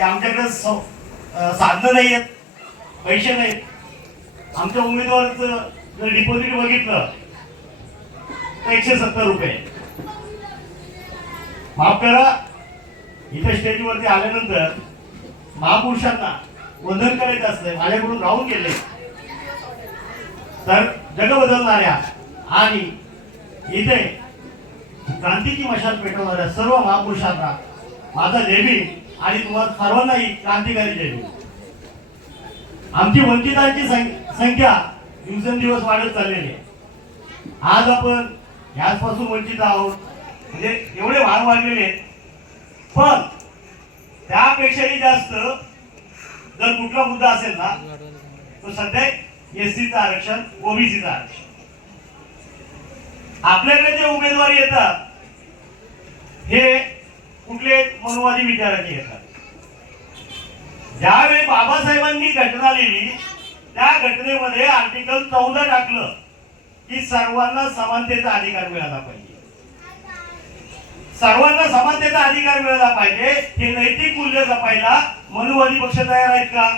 की आमच्याकडे साधनं नाही आहेत पैसे नाहीत. आमच्या उमेदवाराचं जर डिपॉझिट बघितलं तर एकशे सत्तर रुपये. माफ करा इथे स्टेजवरती आल्यानंतर महापुरुषांना वंदन करायचं असतंय माझ्याकडून राहून गेले. तर जग बदलणाऱ्या आणि इथे क्रांतीची मशाल पेटवणाऱ्या सर्व महापुरुषांना माझा जयबी आणि तुम्हाला सर्वांनाही क्रांतिकारी जयबी हो. आमची वंचितांची संख्या दिवसेंदिवस वाढत चाललेली आहे. आज आपण ह्याचपासून वंचित आहोत. म्हणजे एवढे भाग वाढलेले आहेत पण त्यापेक्षाही जास्त जर कुठला मुद्दा असेल ना तो सध्या एससीचं आरक्षण ओबीसीचं आरक्षण. आपल्याकडे जे उमेदवार येतात हे कुठले मनुवादी विचाराचे येतात ज्यावेळी बाबासाहेबांनी घटना लिहिली त्या घटनेमध्ये आर्टिकल चौदा टाकलं की सर्वांना समानतेचा अधिकार मिळाला पाहिजे. सर्वांना समानतेचा अधिकार मिळाला पाहिजे हे नैतिक मूल्य जपायला मनुवादी पक्ष तयार आहेत का?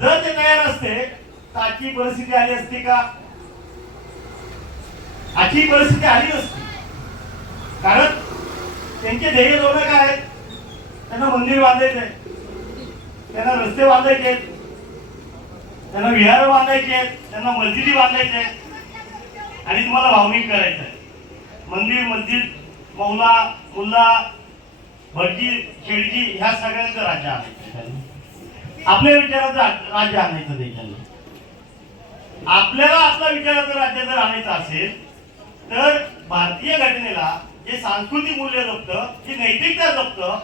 जर ते तयार असते तर आजची परिस्थिती आली असती का? आजची परिस्थिती आली असती कारण त्यांचे ध्येय धोरण काय आहेत त्यांना मंदिर बांधायचे त्यांना रस्ते बांधायचे आहेत. त्यांना विहार बांधायचे आहेत. त्यांना मस्जिदी बांधायचे आहेत. आणि तुम्हाला भावनिक करायचं आहे मंदिर मस्जिद मौला मुल्ला भटजी शेडजी ह्या सगळ्यांचं राज्य आणायचं आपल्या विचाराचं राज्य आणायचं देशाला आपल्याला आपल्या विचाराचं राज्य जर आणायचं असेल तर भारतीय घटनेला जे सांस्कृतिक मूल्य जपतं जी नैतिकता जपतं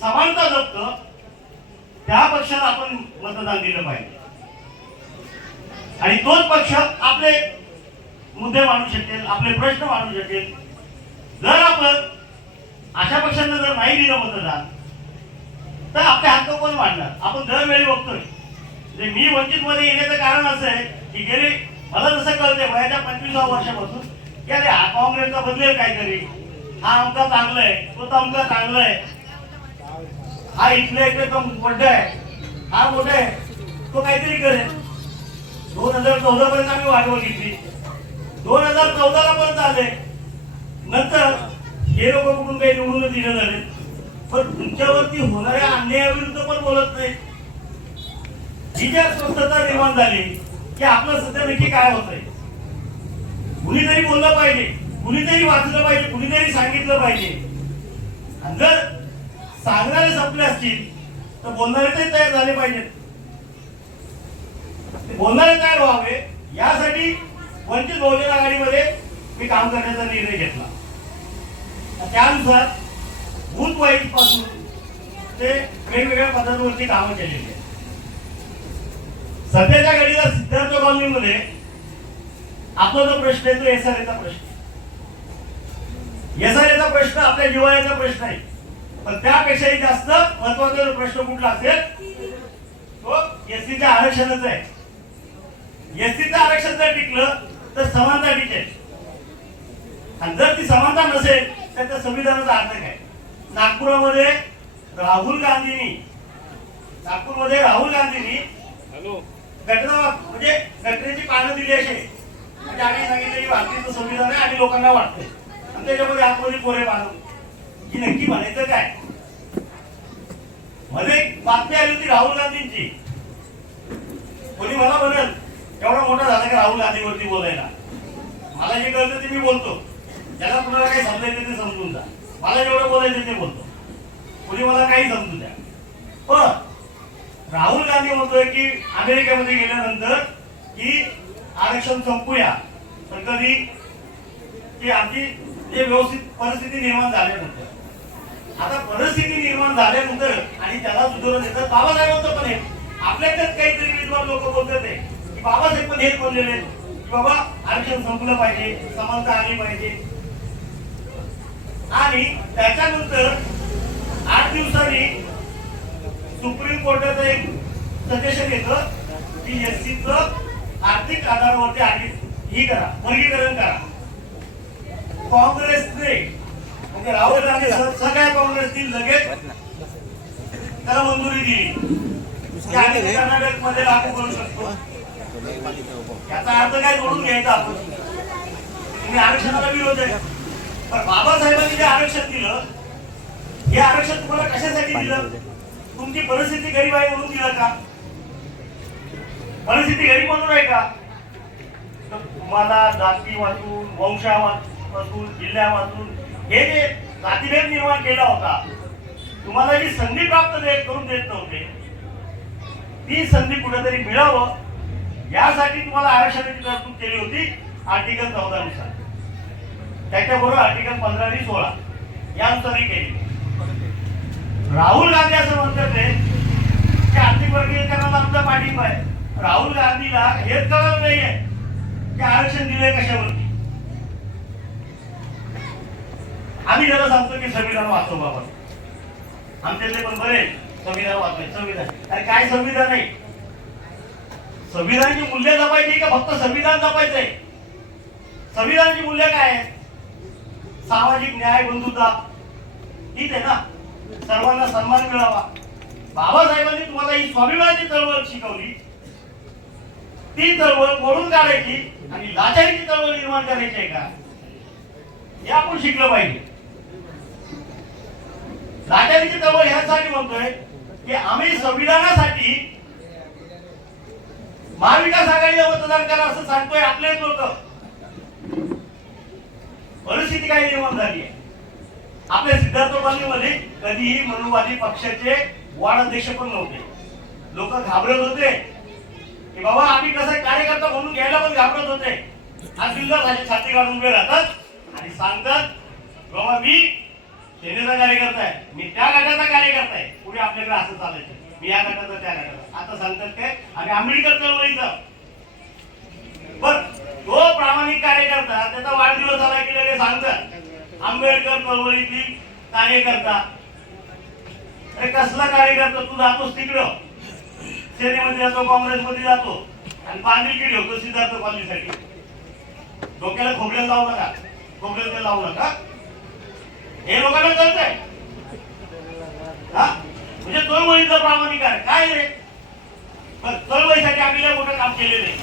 समानता जपतं त्या पक्षाला आपण मतदान दिलं पाहिजे. आणि तोच पक्ष आपले मुद्दे मांडू शकेल आपले प्रश्न मांडू शकेल. जर आपण अशा पक्षांना जर नाही दिलं मतदान तर आपले हक्क कोण मांडणार? आपण दरवेळी बघतोय. म्हणजे मी वंचित मध्ये येण्याचं कारण असं आहे की गेले मला जसं कळते वयाच्या पंचवीसा वर्षापासून की अरे काँग्रेसचा बदलेल काहीतरी. हा आमका चांगला आहे. तो तमका चांगला आहे. हा इथले इकडे तो मोठा आहे. हा मोठा आहे. तो काहीतरी करेल. दोन हजार चौदा पर्यंत आम्ही वाट बघितली दोन हजार चौदाला पर्यंत आले. नंतर हे लोक कुठून काही निवडून दिले झाले पण तुमच्यावरती होणाऱ्या अन्यायाविरुद्ध पण बोलत नाही. ही जर स्वस्थता निर्माण झाली की आपलं सध्या नक्की काय होतंय? कुणीतरी बोललं पाहिजे. कुणीतरी वाचलं पाहिजे कुणीतरी सांगितलं पाहिजे. आणि जर सांगणारे संपले असतील तर बोलणारे तरी तयार झाले पाहिजेत. ते बोलणारे तयार व्हावे यासाठी वंचित बहुजन आघाडीमध्ये मी काम करण्याचा निर्णय घेतला. त्यानुसार भूत वाईटपासून ते वेगवेगळ्या पदांवरती कामं केलेली आहेत. सध्याच्या घडीला सिद्धार्थ कॉलनीमध्ये आपला जो प्रश्न आहे तो एसआरएचा प्रश्न एसआरएचा प्रश्न आपल्या जिवाळ्याचा प्रश्न आहे. पण त्यापेक्षाही जास्त महत्त्वाचा जो प्रश्न कुठला असेल तो एससीच्या आरक्षणाचा आहे. एससीचं आरक्षण जर टिकलं तर समानता टिकेल आणि जर ती समानता नसेल तर त्या संविधानाचा अर्थ काय? नागपुरामध्ये राहुल गांधींनी नागपूरमध्ये राहुल गांधींनी घटना म्हणजे घटनेची पानं दिली असे म्हणजे आम्ही सांगितलं की भारतीय संविधान आहे आणि लोकांना वाटतंय. आणि त्याच्यामध्ये आतमध्ये पोरे पानं की नक्की म्हणायचं काय? मध्ये एक बातमी आली होती राहुल गांधींची. कोणी मला म्हणत एवढा मोठा झाला की राहुल गांधीवरती बोलायला? मला जे कळतं ते मी बोलतो. ज्याला कुणाला काही समजायचं ते समजून जा. मला जेवढं बोलायचं ते बोलतो. कोणी मला काही समजून द्या. पण राहुल गांधी म्हणतोय की अमेरिकेमध्ये गेल्यानंतर की आरक्षण संपूया. तर कधी? की आमची जे व्यवस्थित परिस्थिती निर्माण झाल्यानंतर. आता परिस्थिती निर्माण झाल्यानंतर आणि त्याला सुधारून देतात बाबासाहेबांचं पण आहे आपल्याकडेच काहीतरी विद्वान लोक बोलतात की बाबासाहेब पण हेच बोललेले आहेत. की बाबा आरक्षण संपलं पाहिजे समानता आली पाहिजे. आणि त्याच्यानंतर आठ दिवसांनी सुप्रीम कोर्टाचं एक सजेशन येतं की एससीच आर्थिक आधारावरती आधी ही करा वर्गीकरण करा. काँग्रेसने म्हणजे राहुल गांधी सगळ्या काँग्रेसनी लगेच त्याला मंजुरी दिली आम्ही कर्नाटकमध्ये लागू करू शकतो. याचा अर्थ काय जोडून घ्यायचा आपण? तुम्ही आरक्षणाला विरोध आहे. पण बाबासाहेबांनी जे आरक्षण दिलं हे आरक्षण तुम्हाला कशासाठी दिलं? तुमची परिस्थिती गरीब आहे म्हणून दिलं का? परिस्थिती गरीब म्हणून आहे का? तुम्हाला जाती वाचून वंशा वाचून पासून जिल्ह्यापासून हे जे जातीभेद निर्माण केला होता तुम्हाला जी संधी प्राप्त दे- करून देत नव्हते ती संधी कुठेतरी मिळावं यासाठी तुम्हाला आरक्षणाची तरतूद केली होती आर्टिकल चौदा नुसार. त्याच्याबरोबर आर्टिकल पंधरा आणि सोळा यानुसारही केली. राहुल गांधी असं म्हणतात ते की आर्थिक वर्गीकरणाला आमचा पाठिंबा आहे. राहुल गांधीला हेच कळलं नाहीये की आरक्षण दिलंय कशावरती. आम्ही त्याला सांगतो की संविधान वाचव बाबा. आमच्यातले पण बरे संविधान वाचवाय संविधान. अरे काय संविधान आहे? संविधानाची मूल्य जपायची का फक्त संविधान जपायचंय? संविधानाची मूल्य काय आहे? सामाजिक न्याय बंधुता. ठीक आहे ना? सर्वांना सन्मान मिळावा. बाबासाहेबांनी तुम्हाला ही स्वाभिमानाची चळवळ शिकवली. ती चळवळ मोडून काढायची आणि लाचारीची चळवळ निर्माण करायची आहे का? हे आपण शिकलं पाहिजे. लाचारीची जवळ ह्यासाठी म्हणतोय की आम्ही संविधानासाठी महाविकास आघाडीला मतदान करा असं सांगतोय आपलेच लोक. परिस्थिती काय निर्माण झाली आहे. आपल्या सिद्धार्थ कधीही मनोवादी पक्षाचे वाढ अध्यक्ष पण नव्हते. लोक घाबरत होते. की बाबा आम्ही कसं कार्यकर्ता म्हणून घ्यायला पण घाबरत होते. आज सुंदर झाले छाती काढून उभे राहतात आणि सांगतात बाबा मी सेनेचा कार्यकर्ता आहे मी त्या गटाचा कार्यकर्ता आहे पुढे आपल्याकडे असं चालायचं. मी या गटाचा त्या गटाचा. आता सांगतात काय आणि आंबेडकर चळवळीचा. बर तो प्रामाणिक कार्यकर्ता त्याचा वाढदिवस आला की लगेच सांगतात आंबेडकर चळवळीतील कार्यकर्ता. अरे कसला कार्यकर्ता? तू जातोस तिकडं. सेनेमध्ये जातो काँग्रेसमध्ये जातो. आणि बांधिलकी होतो सिद्धार्थ कॉलनीसाठी. डोक्याला खोबऱ्याला लावू नका. खोबऱ्याला लावू नका. हे लोकांना कळतंय. हा? म्हणजे चळवळीचा प्रामाणिक आहे. काय रे? पण चळवळीसाठी आम्ही लय मोठं काम केले नाही?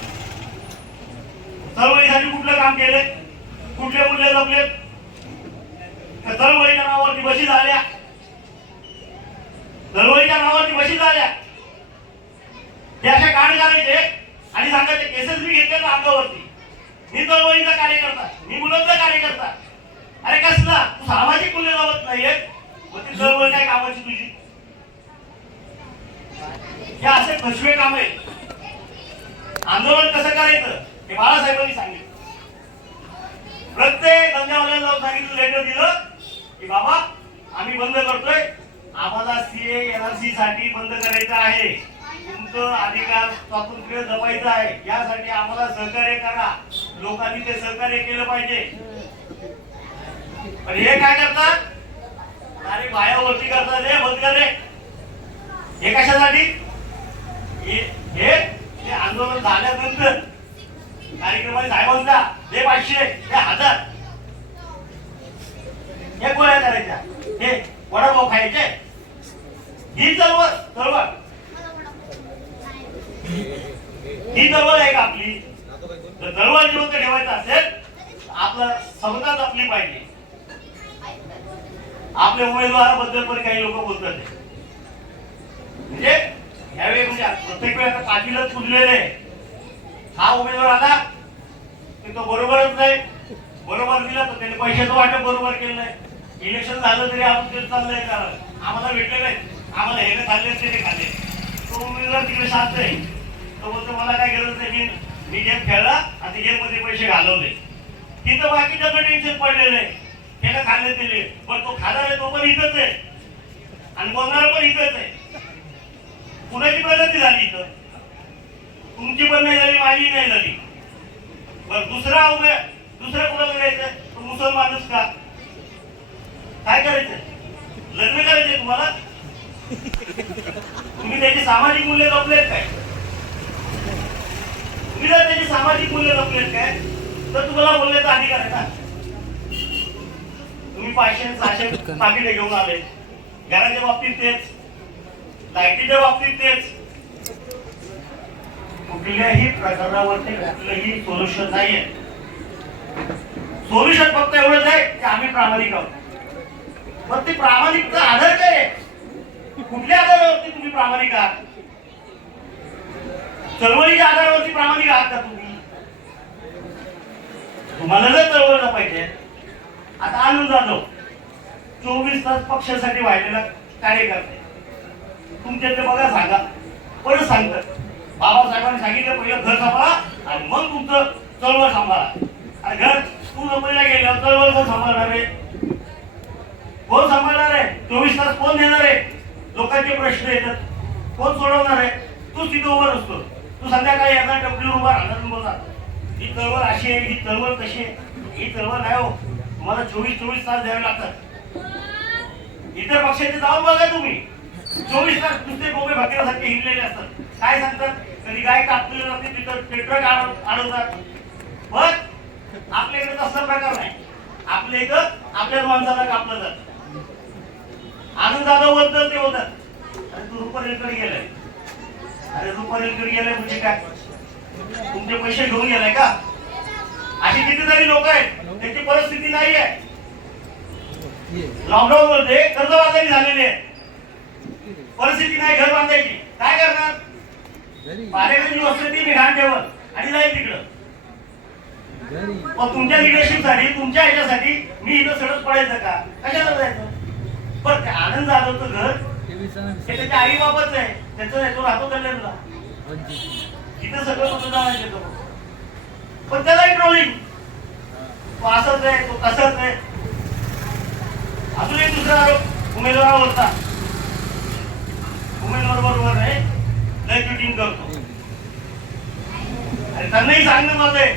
चळवळीसाठी कुठलं काम केले कुठले कुठले जपले तर चळवळीच्या नावावरती बशी झाल्या. चळवळीच्या नावावरती बशी झाल्या. ते अशा काढ करायचे आणि सांगायचे केसेस मी घेतले ना अंगावरती. मी चळवळीचा कार्यकर्ता. मी मुलांचा कार्यकर्ता. अरे कसला तू सामाजिक मूल्य लावत नाहीये. मग ती चळवळ काय कामाची तुझी? हे असे फसवे काम आहे आंदोलन कसं करायचं हे बाळासाहेबांनी सांगितलं. प्रत्येक धंद्यावाल्याला जाऊन सांगितलं लेटर दिलं की बाबा आम्ही बंद करतोय. आम्हाला सीए एनआरसी साठी बंद करायचं आहे. तुमचं अधिकार स्वातंत्र्य जपायचं आहे. यासाठी आम्हाला सहकार्य करा. लोकांनी ते सहकार्य केलं पाहिजे. पण हे काय करतात? अरे बायावरती करतात रे बंद कर रे. हे कशासाठी? हे हे आंदोलन झाल्यानंतर कार्यक्रमाने साहेबांचा हे पाचशे हे हजार. हे गोळ्या करायच्या. हे वडापाव खायचे. ही चळवळ चळवळ. ही चळवळ आहे का आपली? जर चळवळ जिवंत ठेवायचं असेल आपलं समजाच आपली पाहिजे. आपल्या उमेदवाराबद्दल पण काही लोक बोलतात म्हणजे यावेळी म्हणजे प्रत्येक वेळेला पाटीलच पुजलेले हा उमेदवार आला की तो बरोबरच नाही. बरोबर दिला तर त्याने पैशाचं वाटप बरोबर केलं नाही. इलेक्शन झालं तरी आपण तेच चाललंय कारण आम्हाला भेटले नाही. आम्हाला हे खाल्ले ते खाल्ले. तो उमेदवार तिकडे शांत आहे. तो बोलतो मला काय गरज नाही. मी मी गेम खेळला आणि गेममध्ये पैसे घालवले. तिथं बाकीच्या टेन्शन पडलेलं आहे. त्याला खाल्ले दिले. पण तो खाणार आहे तो पण इथंच आहे. आणि बोलणारा पण इथंच आहे. कुणाची प्रगती झाली इथं? तुमची पण नाही झाली माझी नाही झाली. बर दुसरा उभे दुसरा कुणाला द्यायचं तो मुसलमानच का? काय करायचं लग्न करायचंय तुम्हाला? तुम्ही त्याची सामाजिक मूल्य जपलेत काय? तुम्ही जर त्याची सामाजिक मूल्य जपलेत काय तर तुम्हाला बोलण्याचा अधिकार आहे ना? तुम्ही पाचशे सहाशे पाकिटे घेऊन आले. घराच्या बाबतीत तेच. लाईटीच्या बाबतीत तेच. कुठल्याही प्रकरणावरती कुठलंही सोल्युशन नाहीये. सोल्युशन फक्त एवढंच आहे की आम्ही प्रामाणिक आहोत. मग ते प्रामाणिकचा आधार काय आहे? कुठल्या आधारावरती तुम्ही प्रामाणिक आहात? चळवळीच्या आधारावरती प्रामाणिक आहात का तुम्ही? तुम्हाला जर चळवळ पाहिजे आता आनंद जाधव चोवीस तास पक्षासाठी वाहिलेला कार्यकर्ते. तुमच्या ते बघा सांगा. परत सांगतात. बाबासाहेबांनी सांगितलं पहिलं घर सांभाळा आणि मग तुमचं चळवळ सांभाळा. आणि घर तू नोकरीला गेल्यावर चळवळ कोण सांभाळणार आहे? कोण सांभाळणार आहे? चोवीस तास कोण देणार आहे? लोकांचे प्रश्न येतात. कोण सोडवणार आहे? तू तिथे उभा असतो तू संध्याकाळी येणार डब्ल्यू उभा राहणार आणि ही चळवळ अशी आहे ही चळवळ कशी आहे. ही चळवळ नाही हो. तुम्हाला चोवीस चोवीस तास द्यावे लागतात. इतर पक्षाचे जाऊन बघा तुम्ही. चोवीस तास नुसते गोबे भाकऱ्यासारखे हिंडलेले असतात. काय सांगतात? कधी गाय कापलेली जाते तिथं पेट्रोल ट्रक आडव- अडवतात. पण तसा प्रकार नाही. आपल्या इथं आपल्या माणसाला कापलं जात. आनंद जाधवबद्दल ते होतात अरे तू रुपारेलकडे गेलाय. अरे रुपारेलकडे गेलाय म्हणजे काय? तुमचे पैसे घेऊन गेलाय का? अशी कितीतरी लोक आहेत. त्यांची परिस्थिती नाही आहे लॉकडाऊन मध्ये कर्जबाजारी झालेली आहे परिस्थिती नाही घर बांधायची काय करणार? पालेगंजी वस्ती मी घाण ठेवत आणि जाईल तिकडं. मग तुमच्या लिडरशिपसाठी तुमच्या ह्याच्यासाठी मी इथं सडक पडायचं का? कशाला जायचं? पण ते आनंद जाधवचं घर हे त्याच्या आई बाबाच आहे. त्याचं तो राहतो कल्याणला. तिथं सगळं मतदान पण त्यालाही ट्रोलिंग तो असंच नाही तो तसंच नाही अजून एक दुसरा आरोप उमेदवारावरचा उमेदवार बरोबर नाही लय शूटिंग करतो. आणि त्यांनाही सांगणं माझं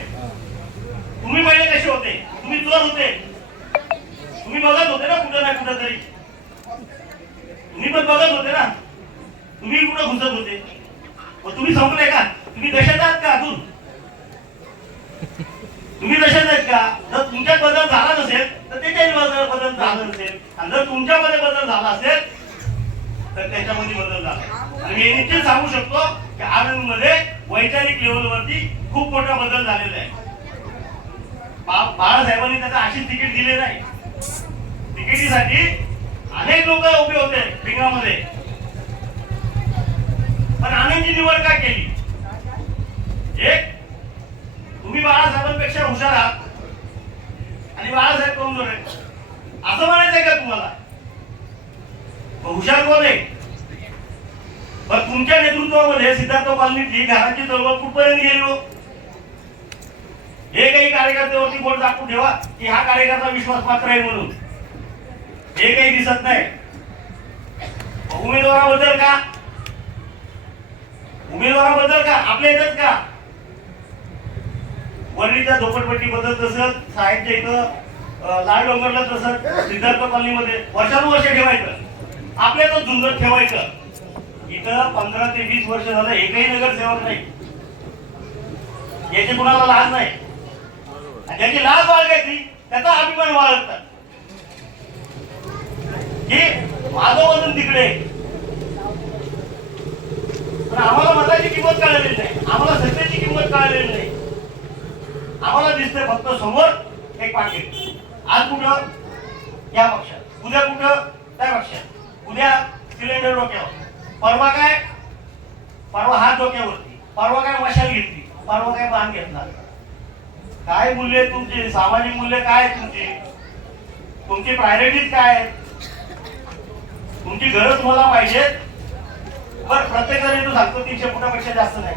तुम्ही पहिले कसे होते? तुम्ही चोर होते. तुम्ही बघत होते ना कुठं ना कुठं तरी तुम्ही पण बघत होते ना. तुम्ही कुठं घुसत होते? मग तुम्ही संपले का? तुम्ही दशात आहात का अजून? तुम्ही लक्षात आहेत का? जर तुमच्यात बदल झाला नसेल तर त्याच्याही बदल बदल झाला नसेल. आणि जर तुमच्यामध्ये बदल झाला असेल तर त्याच्यामध्ये बदल झाला. आणि मी निश्चित सांगू शकतो की आनंदमध्ये वैचारिक लेवलवरती खूप मोठा बदल झालेला आहे. बाळासाहेबांनी त्याचा अशीच तिकीट दिले नाही तिकिटीसाठी अनेक लोक उभे होते रिंगामध्ये पण आनंदची निवड का केली? एक तुम्ही बाळासाहेबांपेक्षा हुशार आहात. आणि बाळासाहेब कमजोर आहे असं म्हणायचंय का तुम्हाला? हुशार कोण आहे? पण तुमच्या नेतृत्वामध्ये सिद्धार्थ कॉलनीतली घराची चळवळ कुठपर्यंत गेलो हो? हे? काही कार्यकर्त्यावरती बोट दाखवून ठेवा की हा कार्यकर्ता विश्वास पात्र आहे म्हणून. हे काही दिसत नाही. उमेदवाराबद्दल का? उमेदवाराबद्दल का? आपल्या इथंच का? वरळीच्या झोपडपट्टी बद्दल तसंच साहेबच्या इथं लाल डोंगरला तसंच सिद्धार्थ कॉलनीमध्ये वर्षानुवर्ष ठेवायचं. आपल्या इथं झुंजत ठेवायचं. इथं पंधरा ते वीस वर्ष झालं एकही नगरसेवक नाही. याची कुणाला लाज नाही. आणि ज्याची लाज बाळगायची त्याचा अभिमान बाळगतात. की माझं वजन तिकडे. पण आम्हाला मताची किंमत कळलेली नाही. आम्हाला सत्तेची किंमत कळलेली नाही. आम्हाला दिसतंय फक्त समोर एक पाकिट. आज कुठं? या पक्षात. उद्या कुठं? त्या पक्षात. उद्या सिलेंडर डोक्यावर. परवा काय? परवा हात डोक्यावरती. परवा काय मशाल घेतली. परवा काय बाण घेतला. काय मूल्य तुमचे? सामाजिक मूल्य काय तुमचे? तुमची तुमची प्रायोरिटीज काय? आहेत तुमची गरज मला पाहिजे. पण प्रत्येकाने तू सांगतो तीनशे फुटापेक्षा जास्त नाही.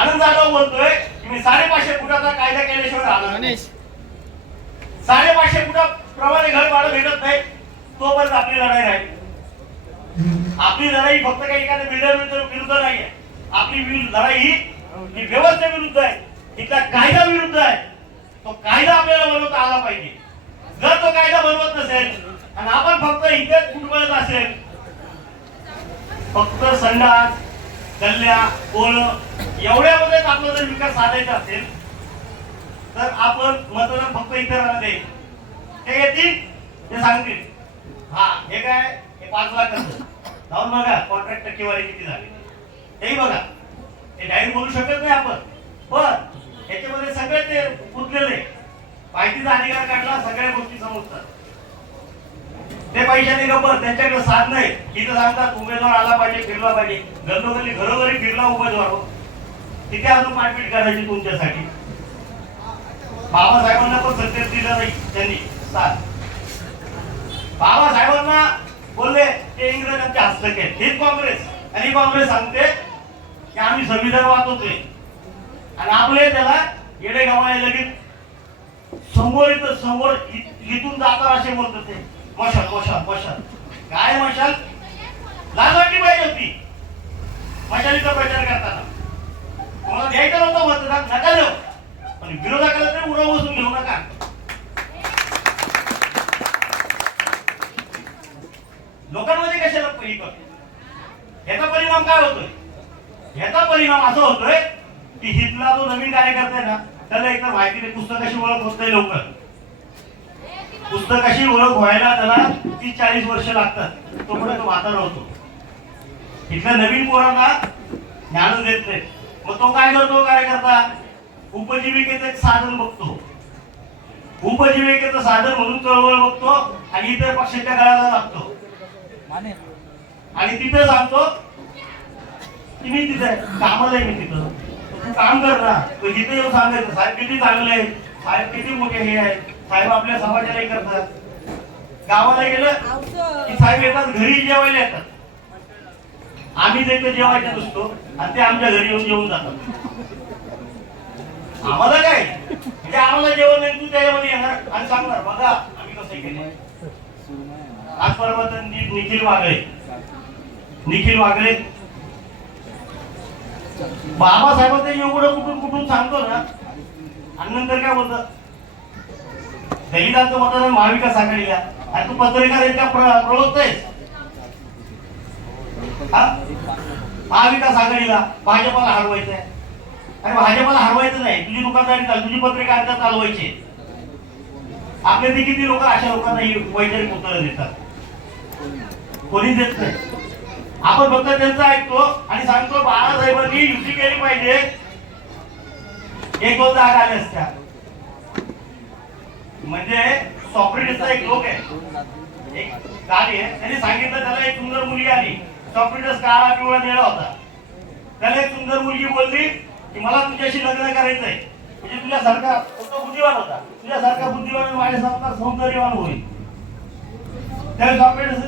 आनंद जाधव बोलतोय. की मी साडेपाचशे फुटाचा कायदा केल्याशिवाय राहणार नाही. साडेपाचशे फुटाप्रमाणे घर भाडं भेटत नाही तोपर्यंत आपली लढाई राहील. आपली लढाई फक्त काही एखाद्या बिल्डर विरुद्ध नाही आहे. आपली लढाई ही ही व्यवस्थेविरुद्ध आहे. इथला कायदा विरुद्ध आहे. तो कायदा आपल्याला बनवता आला पाहिजे. जर तो कायदा बनवत नसेल आणि आपण फक्त इथेच फुटबळत असेल फक्त संडास गल्ल्या बोळ एवढ्यामध्येच आपला जर विकास साधायचा असेल तर आपण मतदान फक्त इतरांना देईल ते येतील? ते सांगतील. हा हे काय? हे पाच लाख जाऊन बघा कॉन्ट्रॅक्ट टक्केवारी किती झाली. तेही बघा. हे डायरेक्ट बोलू शकत नाही आपण. पण याच्यामध्ये सगळे ते गुंतलेले माहितीचा अधिकार काढला सगळ्या गोष्टी समजतात. ते पैशाने गप्पर त्यांच्याकडे साथ नाही. तिथं सांगतात उमेदवार आला पाहिजे फिरला पाहिजे. घरोघरी घरोघरी फिरला उमेदवार हो. तिथे अजून पाठपीट करायची तुमच्यासाठी. बाबासाहेबांना पण सत्य दिलं नाही त्यांनी. साथ. बाबासाहेबांना बोलले ते इंग्रजांचे हस्तक आहे हेच काँग्रेस. आणि काँग्रेस सांगते की आम्ही संविधान वाचवतोय. आणि आपले त्याला येडे गावाने लगेच समोर इथं समोर इथून जातात असे बोलत ते. मशाल मशाल मशाल. काय मशाल? लाज वाटली पाहिजे होती. मशालीचा प्रचार करताना. तुम्हाला द्यायचं नव्हतं मतदान नका देऊ. पण विरोधकाला तरी उडव बसून घेऊ नका. लोकांमध्ये कशाला हे करतो याचा परिणाम काय होतोय? याचा परिणाम असा होतोय की हितला जो नवीन कार्यकर्ता आहे ना त्याला एकतर माहिती नाही पुस्तकाशी ओळख होत नाही लवकर. पुस्तकाशी ओळख व्हायला त्याला तीस चाळीस वर्ष लागतात. तोपर्यंत तो म्हातारा होतो. इथल्या नवीन पोरांना ज्ञान देत नाही. मग तो काय करतो कार्यकर्ता उपजीविकेचं एक साधन बघतो. उपजीविकेचं साधन म्हणून चळवळ बघतो आणि इतर पक्षाच्या घराला लागतो. आणि तिथे सांगतो की मी तिथे कामाला आहे मी तिथं. काम कर ना. तू जिथे येऊन सांगायचं साहेब किती चांगले आहे साहेब किती मोठे हे आहे साहेब आपल्या समाजाला करतात. गावाला गेलं की साहेब येतात घरी जेवायला येतात. आम्ही तिथे जेवायचं नसतो आणि ते आमच्या घरी येऊन जेवून जातात. आम्हाला काय? म्हणजे आम्हाला जेवण नाही तू त्याच्यामध्ये येणार आणि सांगणार बघा आम्ही कसं केलं. आज परवा निखिल वागळे निखिल वागळे बाबासाहेबांचं एवढं कुठून कुठून सांगतो ना आणि नंतर काय बोलतात? दलितांचं मतदान महाविकास आघाडीला. आणि तू पत्रकार इतका प्र- प्रवक्त आहेस महाविकास आघाडीला. भाजपाला हरवायचंय. अरे भाजपाला हरवायचं नाही. तुझी दुकानदारी चाल तुझी पत्रकारिता चालवायची. आपले ते किती लोक अशा लोकांना वैचारिक उत्तर देतात. कोणी देत नाही. आपण फक्त त्यांचं ऐकतो आणि सांगतो बाळासाहेबांनी युती केली पाहिजे. एक दोन जागा आल्या असत्या. म्हणजे सॉक्रेटिसचा एक लोक आहे. एक कार्य त्याने सांगितलं त्याला एक सुंदर मुलगी आली. सॉक्रेटिस काळा पिवळा निळा होता. त्याला एक सुंदर मुलगी बोलली की मला तुझ्याशी लग्न करायचंय. म्हणजे तुझ्यासारखा तो बुद्धिवान होता. तुझ्यासारखा बुद्धिवान माझ्यासारखा सौंदर्यवान होईल. त्या सॉक्रेटिस